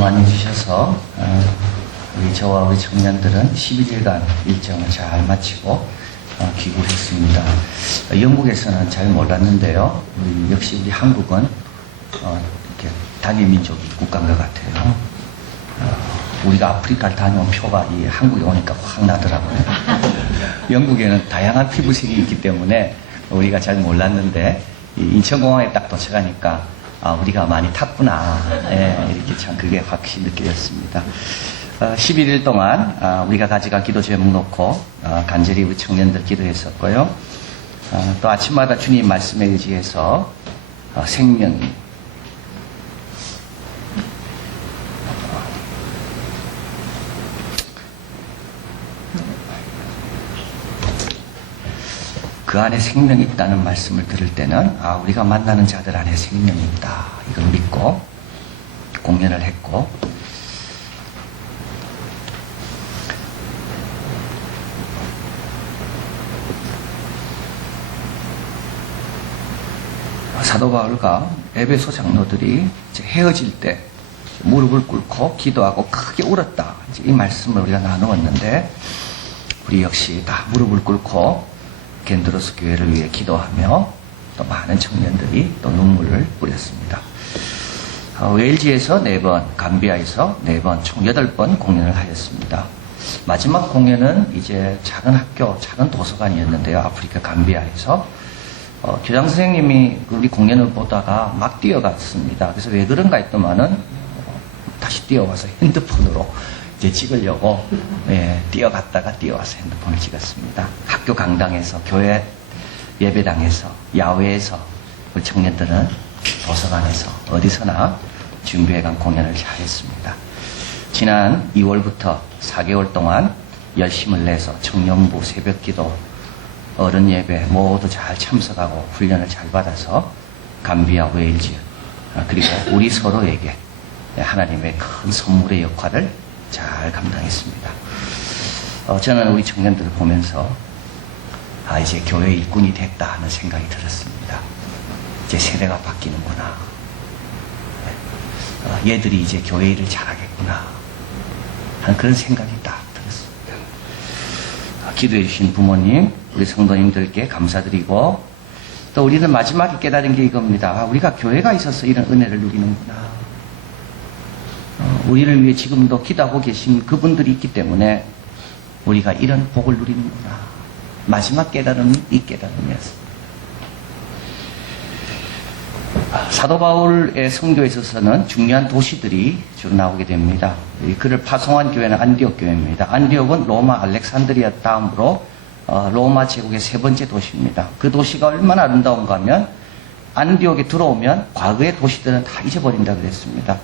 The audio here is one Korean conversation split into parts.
많이 주셔서 저와 우리 청년들은 11일간 일정을 잘 마치고 귀국했습니다. 영국에서는 잘 몰랐는데요. 역시 우리 한국은 이렇게 단일민족이 국가인 것 같아요. 우리가 아프리카를 다녀온 표가 이 한국에 오니까 확 나더라고요. 영국에는 다양한 피부색이 있기 때문에 우리가 잘 몰랐는데 인천공항에 딱 도착하니까 우리가 많이 탔구나. 이렇게 참 그게 확실히 느껴졌습니다. 11일 동안 우리가 가져간 기도 제목 놓고 간절히 우리 청년들 기도했었고요. 또 아침마다 주님 말씀에 의지해서 생명이 그 안에 생명이 있다는 말씀을 들을 때는 우리가 만나는 자들 안에 생명이 있다. 이걸 믿고 공연을 했고 사도 바울과 에베소 장로들이 헤어질 때 무릎을 꿇고 기도하고 크게 울었다. 이 말씀을 우리가 나누었는데 우리 역시 다 무릎을 꿇고 겐드로스 교회를 위해 기도하며 또 많은 청년들이 또 눈물을 뿌렸습니다. 웨일즈에서 4번, 감비아에서 4번, 총 8번 공연을 하였습니다. 마지막 공연은 이제 작은 학교, 작은 도서관이었는데요. 아프리카 감비아에서 교장 선생님이 우리 공연을 보다가 막 뛰어갔습니다. 그래서 왜 그런가 했더만은 다시 뛰어와서 핸드폰으로 이제 찍으려고 뛰어갔다가 뛰어와서 핸드폰을 찍었습니다. 학교 강당에서, 교회 예배당에서, 야외에서 우리 청년들은 도서관에서 어디서나 준비해간 공연을 잘했습니다. 지난 2월부터 4개월 동안 열심을 내서 청년부, 새벽기도, 어른 예배 모두 잘 참석하고 훈련을 잘 받아서 감비아, 웨일즈 그리고 우리 서로에게 하나님의 큰 선물의 역할을 잘 감당했습니다. 저는 우리 청년들을 보면서 이제 교회 일꾼이 됐다 하는 생각이 들었습니다. 이제 세대가 바뀌는구나. 얘들이 이제 교회 일을 잘하겠구나 하는 그런 생각이 딱 들었습니다. 기도해 주신 부모님, 우리 성도님들께 감사드리고 또 우리는 마지막에 깨달은 게 이겁니다. 우리가 교회가 있어서 이런 은혜를 누리는구나. 우리를 위해 지금도 기도하고 계신 그분들이 있기 때문에 우리가 이런 복을 누리는구나. 마지막 깨달음이 이 깨달음이었습니다. 사도 바울의 선교에 있어서는 중요한 도시들이 주로 나오게 됩니다. 그를 파송한 교회는 안디옥 교회입니다. 안디옥은 로마 알렉산드리아 다음으로 로마 제국의 3번째 도시입니다. 그 도시가 얼마나 아름다운가 하면 안디옥에 들어오면 과거의 도시들은 다 잊어버린다 그랬습니다.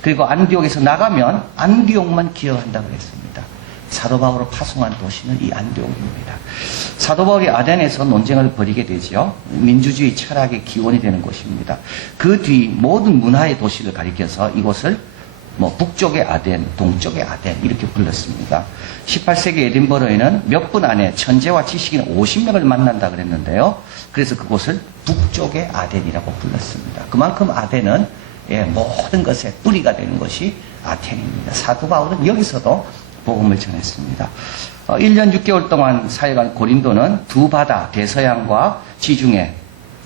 그리고 안디옥에서 나가면 안디옥만 기억한다 그랬습니다. 사도 바울을 파송한 도시는 이 안디옥입니다. 사도 바울이 아덴에서 논쟁을 벌이게 되죠. 민주주의 철학의 기원이 되는 곳입니다. 그 뒤 모든 문화의 도시를 가리켜서 이곳을 북쪽의 아덴, 동쪽의 아덴 이렇게 불렀습니다. 18세기 에딘버러에는 몇 분 안에 천재와 지식인 50명을 만난다 그랬는데요. 그래서 그곳을 북쪽의 아덴이라고 불렀습니다. 그만큼 아덴은 모든 것의 뿌리가 되는 것이 아텐입니다. 사도 바울은 여기서도 복음을 전했습니다. 1년 6개월 동안 사역한 고린도는 두 바다, 대서양과 지중해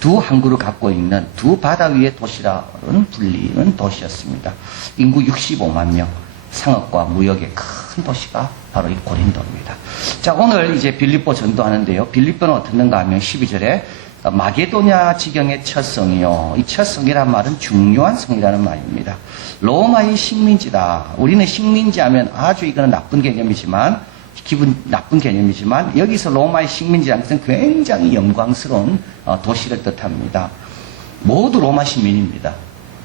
두 항구를 갖고 있는 두 바다 위의 도시라는 불리는 도시였습니다. 인구 65만 명, 상업과 무역의 큰 도시가 바로 이 고린도입니다. 자, 오늘 이제 빌립보 전도하는데요. 빌립보는 어떻는가 하면 12절에 마게도냐 지경의 첫 성이요. 이 첫 성이란 말은 중요한 성이라는 말입니다. 로마의 식민지다. 우리는 식민지 하면 아주 이거는 나쁜 개념이지만, 기분 나쁜 개념이지만, 여기서 로마의 식민지라는 것은 굉장히 영광스러운 도시를 뜻합니다. 모두 로마 시민입니다.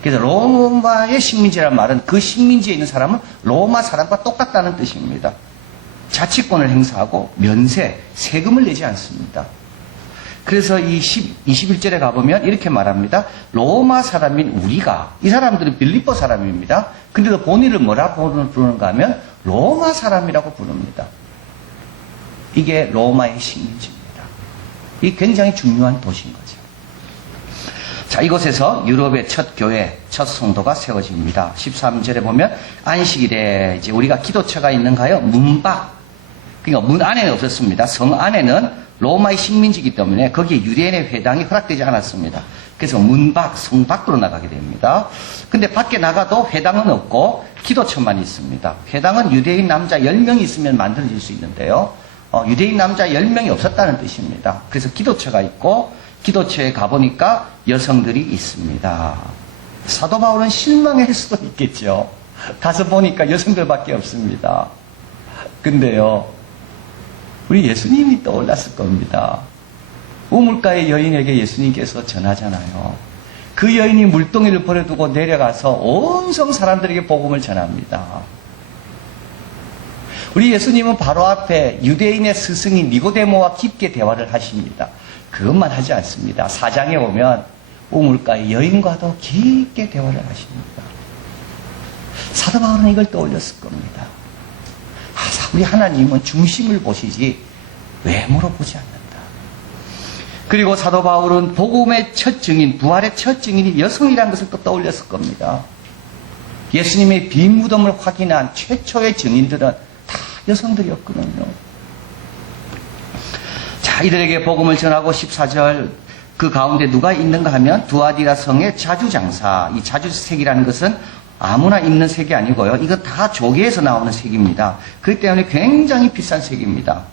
그래서 로마의 식민지라는 말은 그 식민지에 있는 사람은 로마 사람과 똑같다는 뜻입니다. 자치권을 행사하고 면세, 세금을 내지 않습니다. 그래서 이 21절에 가보면 이렇게 말합니다. 로마 사람인 우리가, 이 사람들은 빌립보 사람입니다. 근데도 본인을 뭐라고 부르는가 하면 로마 사람이라고 부릅니다. 이게 로마의 식민지입니다. 이게 굉장히 중요한 도시인 거죠. 자, 이곳에서 유럽의 첫 교회, 첫 성도가 세워집니다. 13절에 보면 안식일에 이제 우리가 기도처가 있는가요? 문 밖. 그러니까 문 안에는 없었습니다. 성 안에는 로마의 식민지이기 때문에 거기에 유대인의 회당이 허락되지 않았습니다. 그래서 문 밖, 성 밖으로 나가게 됩니다. 근데 밖에 나가도 회당은 없고 기도처만 있습니다. 회당은 유대인 남자 10명이 있으면 만들어질 수 있는데요. 유대인 남자 10명이 없었다는 뜻입니다. 그래서 기도처가 있고 기도처에 가보니까 여성들이 있습니다. 사도 바울은 실망할 수도 있겠죠. 가서 보니까 여성들밖에 없습니다. 근데요, 우리 예수님이 떠올랐을 겁니다. 우물가의 여인에게 예수님께서 전하잖아요. 그 여인이 물동이를 버려두고 내려가서 온 성 사람들에게 복음을 전합니다. 우리 예수님은 바로 앞에 유대인의 스승인 니고데모와 깊게 대화를 하십니다. 그것만 하지 않습니다. 4장에 오면 우물가의 여인과도 깊게 대화를 하십니다. 사도 바울은 이걸 떠올렸을 겁니다. 우리 하나님은 중심을 보시지 외모로 보지 않는다. 그리고 사도 바울은 복음의 첫 증인, 부활의 첫 증인이 여성이라는 것을 또 떠올렸을 겁니다. 예수님의 빈 무덤을 확인한 최초의 증인들은 다 여성들이었거든요. 자, 이들에게 복음을 전하고 14절 그 가운데 누가 있는가 하면 두아디라 성의 자주장사. 이 자주색이라는 것은 아무나 입는 색이 아니고요. 이거 다 조개에서 나오는 색입니다. 그렇기 때문에 굉장히 비싼 색입니다.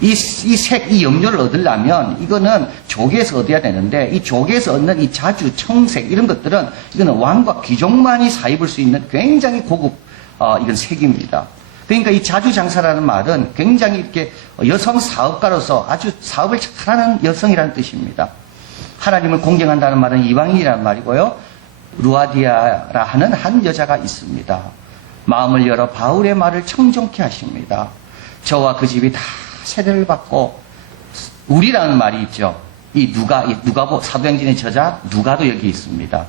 이 색, 이 염료를 얻으려면 이거는 조개에서 얻어야 되는데 이 조개에서 얻는 이 자주, 청색 이런 것들은 이거는 왕과 귀족만이 사입을 수 있는 굉장히 고급 이건 색입니다. 그러니까 이 자주장사라는 말은 굉장히 이렇게 여성 사업가로서 아주 사업을 잘하는 여성이라는 뜻입니다. 하나님을 공경한다는 말은 이방인이라는 말이고요. 루아디아라 하는 한 여자가 있습니다. 마음을 열어 바울의 말을 청종케 하십니다. 저와 그 집이 다 세례를 받고 우리라는 말이 있죠. 이 누가보 사도행전의 저자 누가도 여기 있습니다.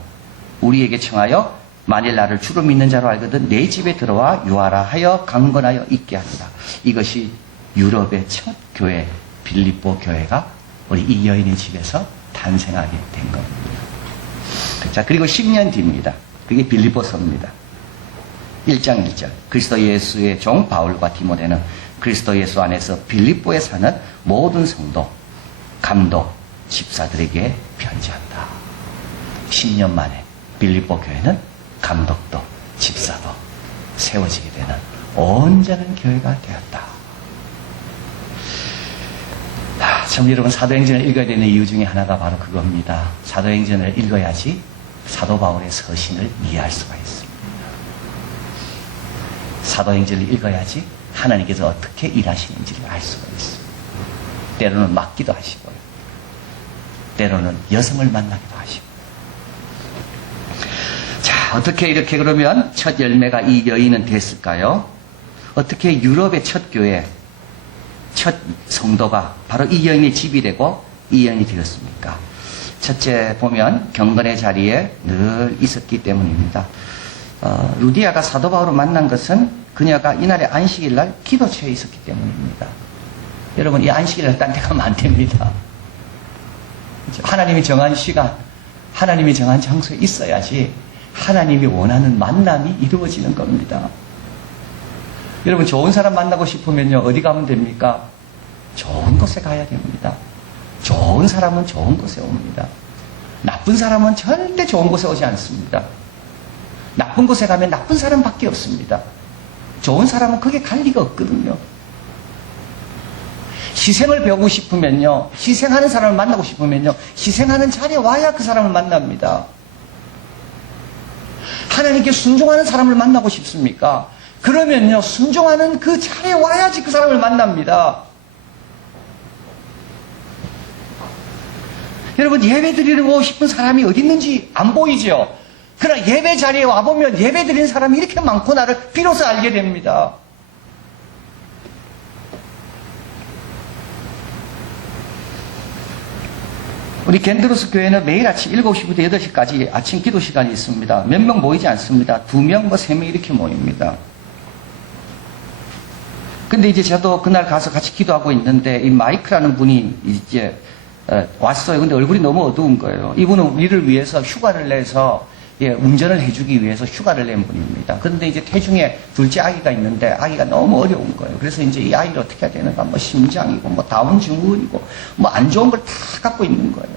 우리에게 청하여 만일 나를 주로 믿는 자로 알거든 내 집에 들어와 유하라 하여 강건하여 있게 한다. 이것이 유럽의 첫 교회 빌립보 교회가 우리 이 여인의 집에서 탄생하게 된 겁니다. 자, 그리고 10년 뒤입니다. 그게 빌립보서입니다. 1장 1절. 그리스도 예수의 종 바울과 디모데는 그리스도 예수 안에서 빌립보에 사는 모든 성도, 감독, 집사들에게 편지한다. 10년 만에 빌립보 교회는 감독도, 집사도 세워지게 되는 온전한 교회가 되었다. 참 여러분 사도행전을 읽어야 되는 이유 중에 하나가 바로 그겁니다. 사도행전을 읽어야지 사도 바울의 서신을 이해할 수가 있습니다. 사도행전을 읽어야지 하나님께서 어떻게 일하시는지를 알 수가 있습니다. 때로는 맞기도 하시고요. 때로는 여성을 만나기도 하시고. 자, 어떻게 이렇게 그러면 첫 열매가 이 여인은 됐을까요? 어떻게 유럽의 첫 교회, 첫 성도가 바로 이 여인의 집이 되고 이 여인이 되었습니까? 첫째 보면 경건의 자리에 늘 있었기 때문입니다. 루디아가 사도 바울을 만난 것은 그녀가 이날의 안식일 날 기도처에 있었기 때문입니다. 여러분 이 안식일 날 딴 데 가면 안 됩니다. 하나님이 정한 시간, 하나님이 정한 장소에 있어야지 하나님이 원하는 만남이 이루어지는 겁니다. 여러분 좋은 사람 만나고 싶으면요 어디 가면 됩니까? 좋은 곳에 가야 됩니다. 좋은 사람은 좋은 곳에 옵니다. 나쁜 사람은 절대 좋은 곳에 오지 않습니다. 나쁜 곳에 가면 나쁜 사람밖에 없습니다. 좋은 사람은 거기에 갈 리가 없거든요. 희생을 배우고 싶으면요, 희생하는 사람을 만나고 싶으면요, 희생하는 자리에 와야 그 사람을 만납니다. 하나님께 순종하는 사람을 만나고 싶습니까? 그러면요, 순종하는 그 자리에 와야지 그 사람을 만납니다. 여러분, 예배 드리고 싶은 사람이 어디 있는지 안 보이죠? 그러나 예배 자리에 와보면 예배 드리는 사람이 이렇게 많구나를 비로소 알게 됩니다. 우리 겐드로스 교회는 매일 아침 7시부터 8시까지 아침 기도 시간이 있습니다. 몇 명 모이지 않습니다. 2명, 3명 이렇게 모입니다. 근데 이제 저도 그날 가서 같이 기도하고 있는데 이 마이크라는 분이 이제 왔어요. 근데 얼굴이 너무 어두운 거예요. 이분은 우리를 위해서 휴가를 내서 운전을 해주기 위해서 휴가를 낸 분입니다. 그런데 이제 태중에 둘째 아기가 있는데 아기가 너무 어려운 거예요. 그래서 이제 이 아이를 어떻게 해야 되는가, 뭐 심장이고, 뭐 다운 증후군이고, 뭐 안 좋은 걸 다 갖고 있는 거예요.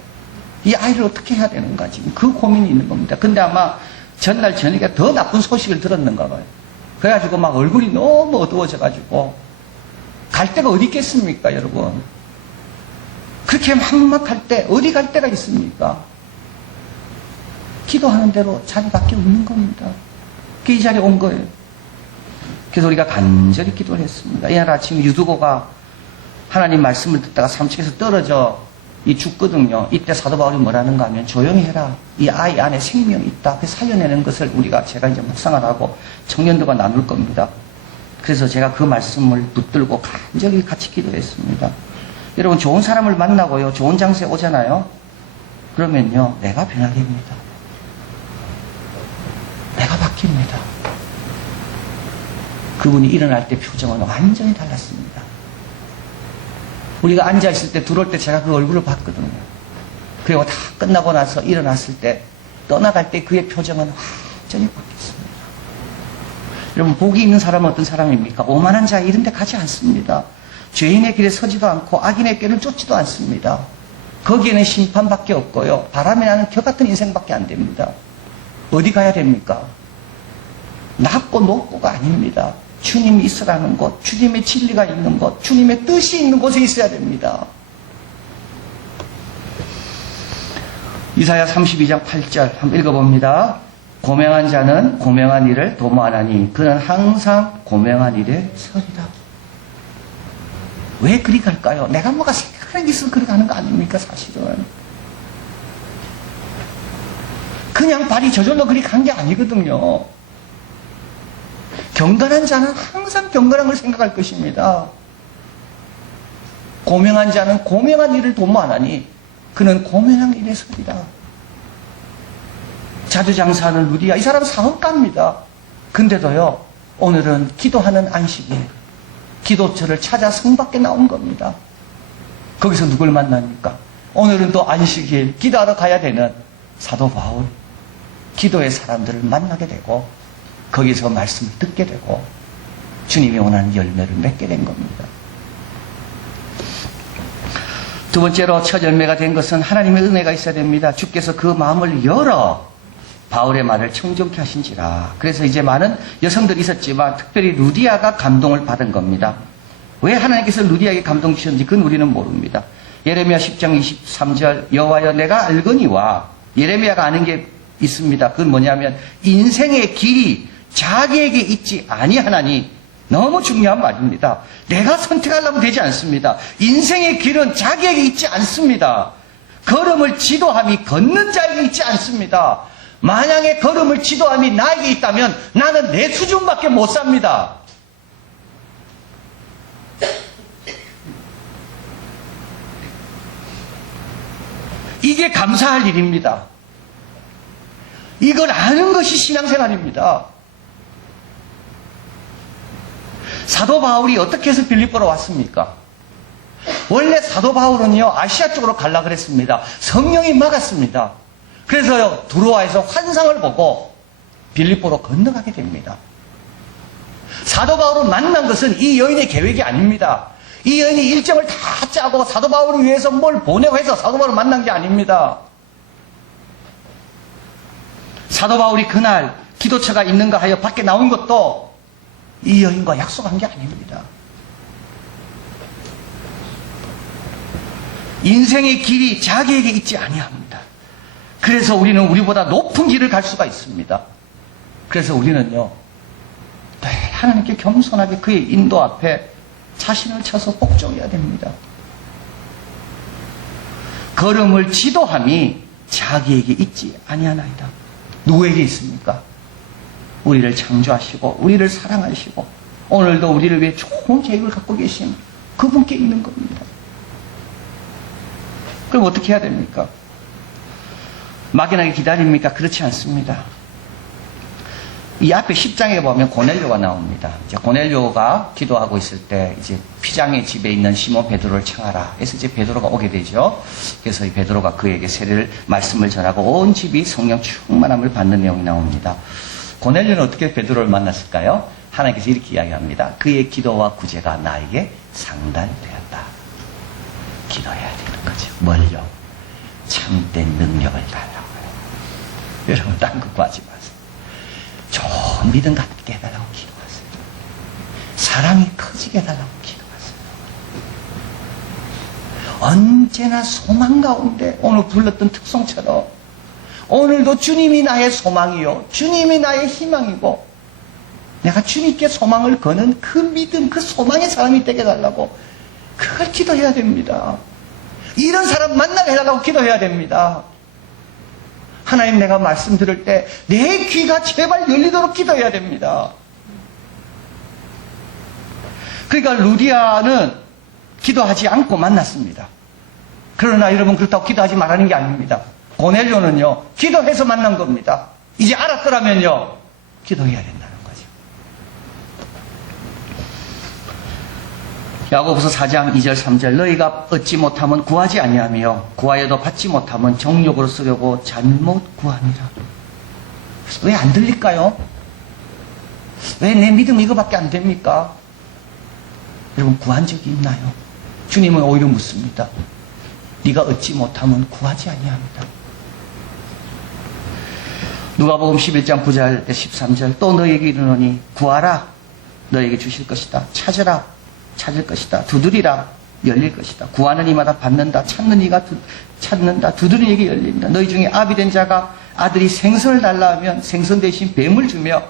이 아이를 어떻게 해야 되는가, 지금 그 고민이 있는 겁니다. 근데 아마 전날 저녁에 더 나쁜 소식을 들었는가 봐요. 그래가지고 막 얼굴이 너무 어두워져가지고 갈 데가 어디 있겠습니까, 여러분? 그렇게 막막할 때 어디 갈 데가 있습니까? 기도하는 대로 자리밖에 없는 겁니다. 그 이 자리에 온 거예요. 그래서 우리가 간절히 기도를 했습니다. 이날 아침 유두고가 하나님 말씀을 듣다가 3층에서 떨어져 죽거든요. 이때 사도 바울이 뭐라는가 하면 조용히 해라. 이 아이 안에 생명이 있다. 그 살려내는 것을 제가 이제 묵상을 하고 청년들과 나눌 겁니다. 그래서 제가 그 말씀을 붙들고 간절히 같이 기도했습니다. 여러분, 좋은 사람을 만나고요, 좋은 장소에 오잖아요. 그러면요, 내가 변화됩니다. 내가 바뀝니다. 그분이 일어날 때 표정은 완전히 달랐습니다. 우리가 앉아있을 때, 들어올 때 제가 그 얼굴을 봤거든요. 그리고 다 끝나고 나서 일어났을 때, 떠나갈 때 그의 표정은 완전히 바뀌었습니다. 여러분, 복이 있는 사람은 어떤 사람입니까? 오만한 자 이런 데 가지 않습니다. 죄인의 길에 서지도 않고 악인의 꾀를 쫓지도 않습니다. 거기에는 심판밖에 없고요, 바람이 나는 겨 같은 인생밖에 안 됩니다. 어디 가야 됩니까? 낮고 높고가 아닙니다. 주님이 있으라는 곳, 주님의 진리가 있는 곳, 주님의 뜻이 있는 곳에 있어야 됩니다. 이사야 32장 8절 한번 읽어봅니다. 고명한 자는 고명한 일을 도모하나니 그는 항상 고명한 일에 서리라. 왜 그리 갈까요? 내가 뭐가 생각하는 게 있어서 그리 가는 거 아닙니까, 사실은? 그냥 발이 저절로 그리 간 게 아니거든요. 경건한 자는 항상 경건한 걸 생각할 것입니다. 고명한 자는 고명한 일을 도모하나니 그는 고명한 일에 서리라. 자주장사하는 루디아, 이 사람은 사업가입니다. 근데도요, 오늘은 기도하는 안식일, 기도처를 찾아 성 밖에 나온 겁니다. 거기서 누굴 만납니까? 오늘은 또 안식일, 기도하러 가야 되는 사도 바울, 기도의 사람들을 만나게 되고 거기서 말씀을 듣게 되고 주님이 원하는 열매를 맺게 된 겁니다. 두 번째로 첫 열매가 된 것은 하나님의 은혜가 있어야 됩니다. 주께서 그 마음을 열어 바울의 말을 청정케 하신지라. 그래서 이제 많은 여성들이 있었지만 특별히 루디아가 감동을 받은 겁니다. 왜 하나님께서 루디아에게 감동 주셨는지 그건 우리는 모릅니다. 예레미야 10장 23절 여호와여 내가 알거니와, 예레미야가 아는 게 있습니다. 그건 뭐냐면 인생의 길이 자기에게 있지 아니하나니, 너무 중요한 말입니다. 내가 선택하려고 되지 않습니다. 인생의 길은 자기에게 있지 않습니다. 걸음을 지도함이 걷는 자에게 있지 않습니다. 만약에 걸음을 지도함이 나에게 있다면 나는 내 수준밖에 못 삽니다. 이게 감사할 일입니다. 이걸 아는 것이 신앙생활입니다. 사도 바울이 어떻게 해서 빌립보로 왔습니까? 원래 사도 바울은요, 아시아 쪽으로 가려고 그랬습니다. 성령이 막았습니다. 그래서요, 두로아에서 환상을 보고 빌립보로 건너가게 됩니다. 사도 바울을 만난 것은 이 여인의 계획이 아닙니다. 이 여인이 일정을 다 짜고 사도 바울을 위해서 뭘 보내고 해서 사도 바울을 만난 게 아닙니다. 사도 바울이 그날 기도처가 있는가 하여 밖에 나온 것도 이 여인과 약속한 게 아닙니다. 인생의 길이 자기에게 있지 아니합니다. 그래서 우리는 우리보다 높은 길을 갈 수가 있습니다. 그래서 우리는요, 늘 하나님께 겸손하게 그의 인도 앞에 자신을 쳐서 복종해야 됩니다. 걸음을 지도함이 자기에게 있지 아니하나이다. 누구에게 있습니까? 우리를 창조하시고 우리를 사랑하시고 오늘도 우리를 위해 좋은 계획을 갖고 계신 그분께 있는 겁니다. 그럼 어떻게 해야 됩니까? 막연하게 기다립니까? 그렇지 않습니다. 이 앞에 10장에 보면 고넬료가 나옵니다. 이제 고넬료가 기도하고 있을 때 이제 피장의 집에 있는 시몬 베드로를 청하라. 그래서 이제 베드로가 오게 되죠. 그래서 이 베드로가 그에게 세례를 말씀을 전하고 온 집이 성령 충만함을 받는 내용이 나옵니다. 고넬료는 어떻게 베드로를 만났을까요? 하나님께서 이렇게 이야기합니다. 그의 기도와 구제가 나에게 상달되었다. 기도해야 되는 거죠. 뭘요? 참된 능력을 달라고요. 여러분 딴 거 구하지 마세요. 좋은 믿음 갖게 해달라고 기도하세요. 사랑이 커지게 해달라고 기도하세요. 언제나 소망 가운데 오늘 불렀던 특송처럼 오늘도 주님이 나의 소망이요 주님이 나의 희망이고 내가 주님께 소망을 거는 그 믿음 그 소망의 사람이 되게 해달라고 그걸 기도해야 됩니다. 이런 사람 만나게 해달라고 기도해야 됩니다. 하나님 내가 말씀 들을 때 내 귀가 제발 열리도록 기도해야 됩니다. 그러니까 루디아는 기도하지 않고 만났습니다. 그러나 여러분 그렇다고 기도하지 말라는 게 아닙니다. 고넬료는요 기도해서 만난 겁니다. 이제 알았더라면요 기도해야 된다는 거죠. 야고보서 4장 2절 3절 너희가 얻지 못하면 구하지 아니하며 구하여도 받지 못하면 정욕으로 쓰려고 잘못 구하니라. 왜 안 들릴까요? 왜 내 믿음 이거밖에 안 됩니까? 여러분 구한 적이 있나요? 주님은 오히려 묻습니다. 네가 얻지 못하면 구하지 아니합니다. 누가복음 11장 9절 13절 또 너희에게 이르노니 구하라 너희에게 주실 것이다. 찾으라 찾을 것이다. 두드리라 열릴 것이다. 구하는 이마다 받는다. 찾는 이가 찾는다. 두드리는 이에게 열린다. 너희 중에 아비 된 자가 아들이 생선을 달라 하면 생선 대신 뱀을 주며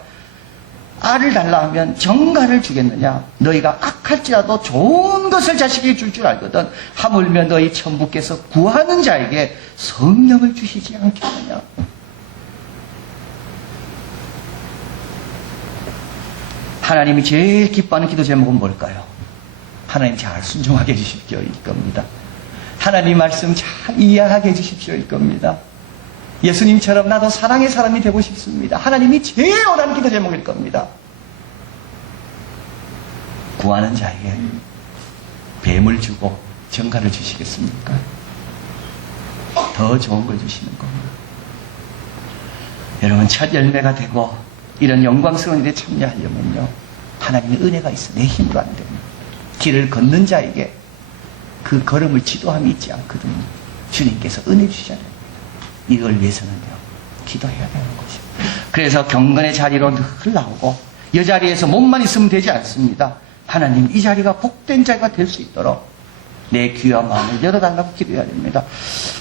알을 달라 하면 정갈을 주겠느냐. 너희가 악할지라도 좋은 것을 자식에게 줄 줄 알거든 하물며 너희 천부께서 구하는 자에게 성령을 주시지 않겠느냐. 하나님이 제일 기뻐하는 기도 제목은 뭘까요? 하나님 잘 순종하게 해주십시오 일 겁니다. 하나님 말씀 잘 이해하게 해주십시오 일 겁니다. 예수님처럼 나도 사랑의 사람이 되고 싶습니다. 하나님이 제일 원하는 기도 제목일 겁니다. 구하는 자에게 뱀을 주고 정갈을 주시겠습니까? 더 좋은 걸 주시는 겁니다. 여러분 첫 열매가 되고 이런 영광스러운 일에 참여하려면요 하나님의 은혜가 있어 내 힘으로 안 됩니다. 길을 걷는 자에게 그 걸음을 지도함이 있지 않거든요. 주님께서 은혜 주셔야 됩니다. 이걸 위해서는요 기도해야 되는 것입니다. 그래서 경건의 자리로 늘 나오고 이 자리에서 몸만 있으면 되지 않습니다. 하나님 이 자리가 복된 자리가 될 수 있도록 내 귀와 마음을 열어달라고 기도해야 됩니다.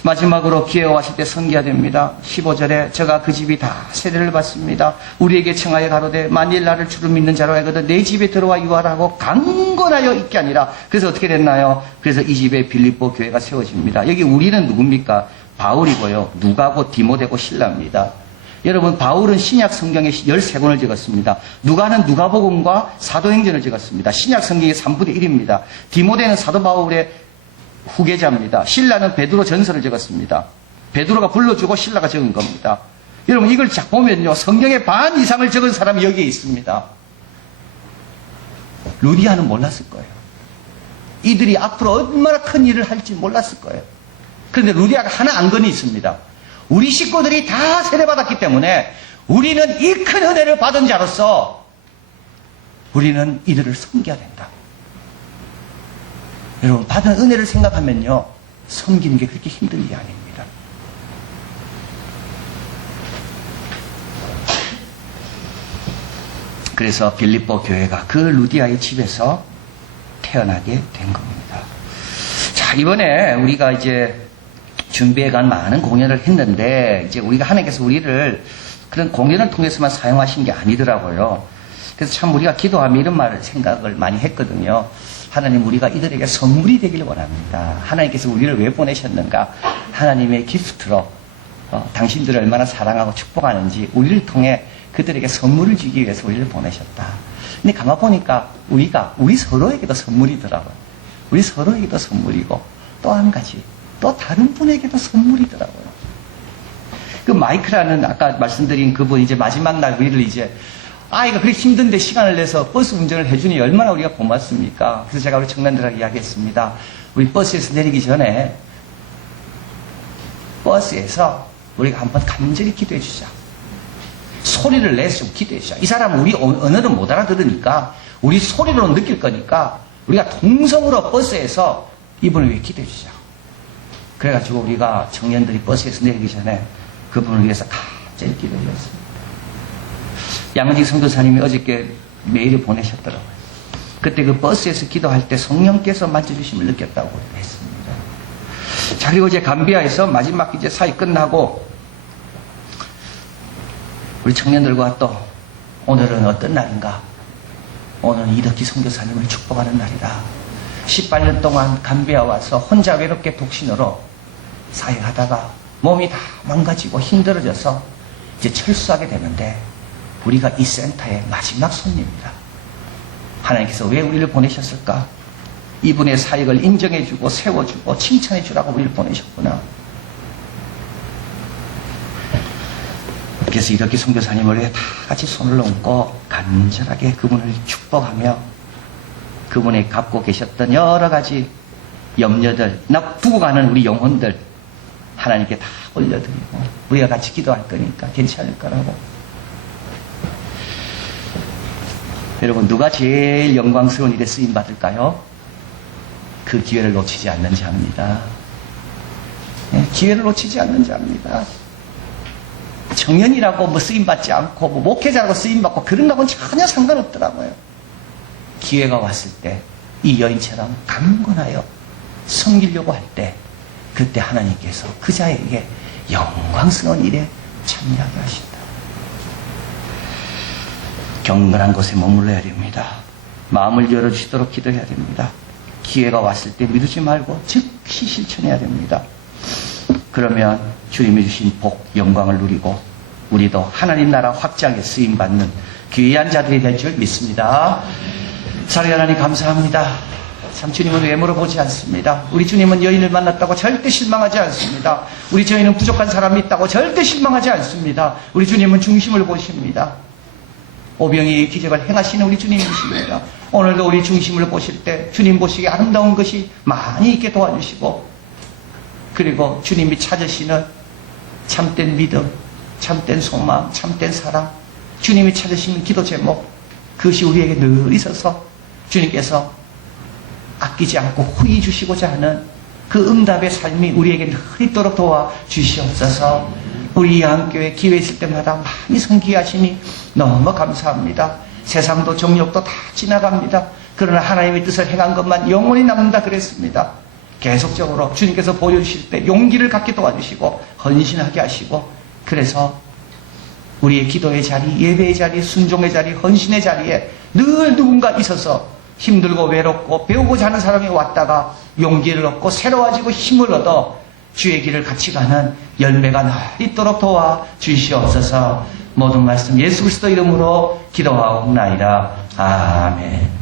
마지막으로 기회가 왔을 때 섬겨야 됩니다. 15절에 저가 그 집이 다 세례를 받습니다. 우리에게 청하여 가로되 만일 나를 주를 믿는 자로 하거든 내 집에 들어와 유하라고 강건하여 있게 아니라. 그래서 어떻게 됐나요? 그래서 이 집에 빌립보 교회가 세워집니다. 여기 우리는 누굽니까? 바울이고요. 누가고 디모데고 실라입니다. 여러분 바울은 신약 성경에 13권을 적었습니다. 누가는 누가복음과 사도행전을 적었습니다. 신약 성경의 3분의 1입니다. 디모데는 사도 바울의 후계자입니다. 신라는 베드로 전서를 적었습니다. 베드로가 불러주고 신라가 적은 겁니다. 여러분 이걸 쫙 보면요 성경의 반 이상을 적은 사람이 여기에 있습니다. 루디아는 몰랐을 거예요. 이들이 앞으로 얼마나 큰 일을 할지 몰랐을 거예요. 그런데 루디아가 하나 안건이 있습니다. 우리 식구들이 다 세례받았기 때문에 우리는 이 큰 은혜를 받은 자로서 우리는 이들을 섬겨야 된다. 여러분 받은 은혜를 생각하면요 섬기는 게 그렇게 힘든 일이 아닙니다. 그래서 빌립보 교회가 그 루디아의 집에서 태어나게 된 겁니다. 자 이번에 우리가 이제 준비해간 많은 공연을 했는데 이제 우리가 하나님께서 우리를 그런 공연을 통해서만 사용하신 게 아니더라고요. 그래서 참 우리가 기도하며 이런 말을 생각을 많이 했거든요. 하나님 우리가 이들에게 선물이 되길 원합니다. 하나님께서 우리를 왜 보내셨는가? 하나님의 기프트로 당신들을 얼마나 사랑하고 축복하는지 우리를 통해 그들에게 선물을 주기 위해서 우리를 보내셨다. 근데 가만 보니까 우리 서로에게도 선물이더라고요. 우리 서로에게도 선물이고 또 한 가지 또 다른 분에게도 선물이더라고요. 그 마이크라는 아까 말씀드린 그분 이제 마지막 날 우리를 이제 아이가 그렇게 힘든데 시간을 내서 버스 운전을 해주니 얼마나 우리가 고맙습니까? 그래서 제가 우리 청년들에게 이야기했습니다. 우리 버스에서 내리기 전에 버스에서 우리가 한번 간절히 기도해 주자. 소리를 내서 기도해 주자. 이 사람은 우리 언어를 못 알아들으니까 우리 소리로 느낄 거니까 우리가 동성으로 버스에서 이분을 위해 기도해 주자. 그래가지고 우리가 청년들이 버스에서 내리기 전에 그분을 위해서 간절히 기도해 줬습니다. 양은직 선교사님이 어저께 메일을 보내셨더라고요. 그때 그 버스에서 기도할 때 성령께서 만져주심을 느꼈다고 했습니다. 자, 그리고 이제 감비아에서 마지막 이제 사회 끝나고 우리 청년들과 또 오늘은 어떤 날인가? 오늘은 이덕기 선교사님을 축복하는 날이다. 18년 동안 감비아 와서 혼자 외롭게 독신으로 사역하다가 몸이 다 망가지고 힘들어져서 이제 철수하게 되는데 우리가 이 센터의 마지막 손님이다. 하나님께서 왜 우리를 보내셨을까? 이분의 사역을 인정해주고 세워주고 칭찬해주라고 우리를 보내셨구나. 그래서 이렇게 선교사님을 위해 다 같이 손을 얹고 간절하게 그분을 축복하며 그분이 갖고 계셨던 여러 가지 염려들, 두고 가는 우리 영혼들 하나님께 다 올려드리고 우리가 같이 기도할 거니까 괜찮을 거라고. 여러분, 누가 제일 영광스러운 일에 쓰임 받을까요? 그 기회를 놓치지 않는 자입니다. 네, 기회를 놓치지 않는 자입니다. 청년이라고 뭐 쓰임 받지 않고 뭐 목회자라고 쓰임 받고 그런 거하고는 전혀 상관없더라고요. 기회가 왔을 때 이 여인처럼 강건하여 섬기려고 할 때 그때 하나님께서 그 자에게 영광스러운 일에 참여하게 하신다. 경건한 곳에 머물러야 됩니다. 마음을 열어주시도록 기도해야 됩니다. 기회가 왔을 때 미루지 말고 즉시 실천해야 됩니다. 그러면 주님이 주신 복, 영광을 누리고 우리도 하나님 나라 확장에 쓰임받는 귀한 자들이 될 줄 믿습니다. 사랑하는 하나님 감사합니다. 참 주님은 외모로 보지 않습니다. 우리 주님은 여인을 만났다고 절대 실망하지 않습니다. 우리 저희는 부족한 사람이 있다고 절대 실망하지 않습니다. 우리 주님은 중심을 보십니다. 오병이의 기적을 행하시는 우리 주님이십니다. 오늘도 우리 중심을 보실 때 주님 보시기에 아름다운 것이 많이 있게 도와주시고 그리고 주님이 찾으시는 참된 믿음, 참된 소망, 참된 사랑, 주님이 찾으시는 기도 제목 그것이 우리에게 늘 있어서 주님께서 아끼지 않고 후히 주시고자 하는 그 응답의 삶이 우리에게 늘 있도록 도와주시옵소서. 우리 양교회 기회 있을 때마다 많이 섬기하시니 너무 감사합니다. 세상도 정욕도 다 지나갑니다. 그러나 하나님의 뜻을 행한 것만 영원히 남는다 그랬습니다. 계속적으로 주님께서 보여주실 때 용기를 갖게 도와주시고 헌신하게 하시고 그래서 우리의 기도의 자리, 예배의 자리, 순종의 자리, 헌신의 자리에 늘 누군가 있어서 힘들고 외롭고 배우고자 하는 사람이 왔다가 용기를 얻고 새로워지고 힘을 얻어 주의 길을 같이 가는 열매가 늘 있도록 도와주시옵소서. 모든 말씀 예수 그리스도 이름으로 기도하옵나이다. 아멘.